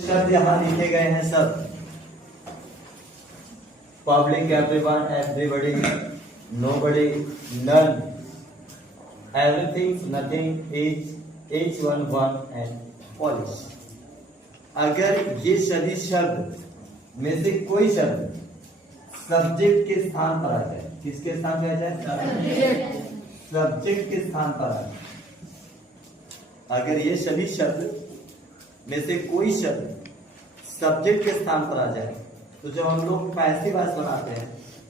शब्द यहाँ लिखे गए हैं सब। Public, everyone, everybody, nobody, none, everything, nothing, each one, one and polish। अगर ये सभी शब्द में से कोई शब्द सब्जेक्ट के स्थान पर आ जाए, किसके स्थान पर आ जाए? सब्जेक्ट के स्थान पर आ जाए। अगर ये सभी शब्द में से कोई शब्द सब्जेक्ट के स्थान पर आ जाए तो जब हम लोग पैसिव वॉइस बनाते हैं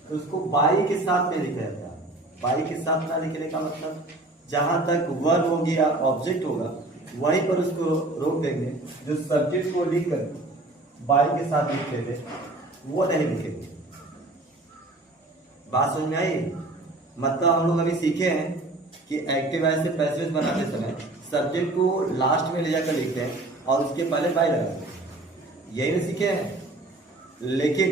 तो उसको बाई के साथ में लिखा जाता है। बाई के साथ ना लिखने का मतलब जहां तक वर्ब होगी या ऑब्जेक्ट होगा वहीं पर उसको रोक देंगे। जो सब्जेक्ट को लिखकर बाई के साथ लिखते थे वो नहीं लिखेंगे। बात समझ में आई? मतलब हम लोग अभी सीखे हैं कि एक्टिव वॉइस से पैसिव वॉइस बनाते समय सब्जेक्ट को लास्ट में ले जाकर लिखते हैं और उसके पहले बाई लगाते हैं। यही नहीं सीखे हैं। लेकिन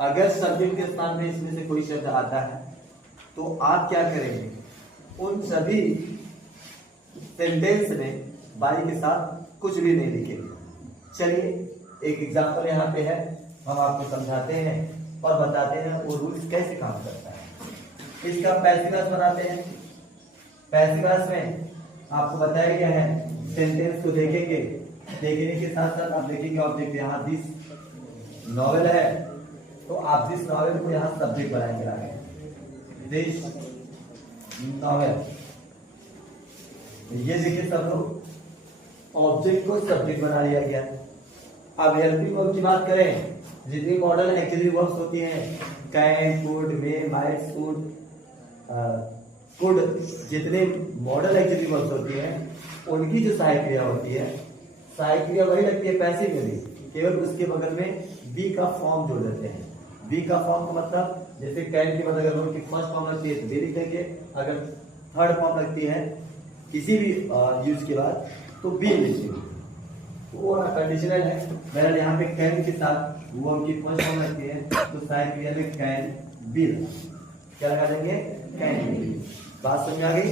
अगर सब्जेक्ट के स्थान में इसमें से कोई शब्द आता है तो आप क्या करेंगे? उन सभी सेंटेंस में बाई के साथ कुछ भी नहीं लिखेंगे। चलिए एक एग्जांपल यहाँ पे है, हम आपको समझाते हैं और बताते हैं वो रूल्स कैसे काम करता है। इसका पैसिव वॉइस बनाते हैं। पैसिव वॉइस में आपको बताया गया है सेंटेंस को देखेंगे, देखने के साथ साथ आप देखेंगे ऑब्जेक्ट। यहाँ दिस नॉवेल है तो आप दिस नॉवेल को यहाँ सब्जेक्ट बनाएंगे आगे। दिस नॉवेल, ये देखिए सब लोग ऑब्जेक्ट को सब्जेक्ट बना लिया गया। अब हेल्पिंग वर्ब की बात करें, जितनी मॉडल एक्चुअली वर्ब्स होती हैं can, could, may, might, should, could, जितने मॉडल एक्चुअली वर्ब्स होती हैं उनकी जो सहायक क्रिया होती है, सहायक क्रिया वही लगती है पैसिव में भी, केवल उसके बगल में बी का फॉर्म जोड़ देते हैं। बी का फॉर्म का मतलब जैसे कैन की मतलब अगर उनकी फर्स्ट फॉर्म लगती है तो बी लिखेंगे, अगर थर्ड फॉर्म लगती है किसी भी यूज के बाद तो बी लिखेंगे। वो कंडीशनल है। बहरहाल यहाँ पे कैन के साथ वो उनकी फर्स्ट फॉर्म लगती है तो सहायक क्रिया में कैन बी क्या लगा देंगे? Can be. बात समझ आ गई?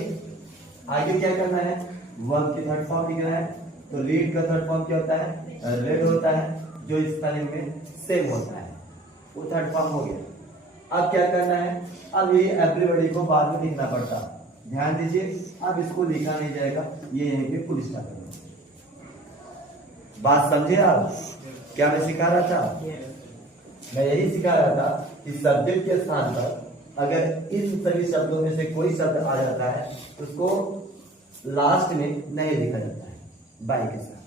आगे क्या करना है? वर्ब की थर्ड फॉर्म लिखना है तो रीड का थर्ड फॉर्म क्या होता है? रेड होता है, जो स्पेलिंग में सेम होता है। वो थर्ड फॉर्म हो गया। अब क्या करना है? अब ये एवरीबॉडी को बाद में लिखना पड़ता, ध्यान दीजिए। अब इसको लिखा नहीं जाएगा, ये यहीं पे फुल स्टॉप है। बात समझे आप? क्या मैं सिखा रहा था? मैं यही सिखा रहा था कि सब्जेक्ट के स्थान पर अगर इन सभी शब्दों में से कोई शब्द आ जाता है उसको लास्ट में नहीं लिखा जाता है बाई के साथ।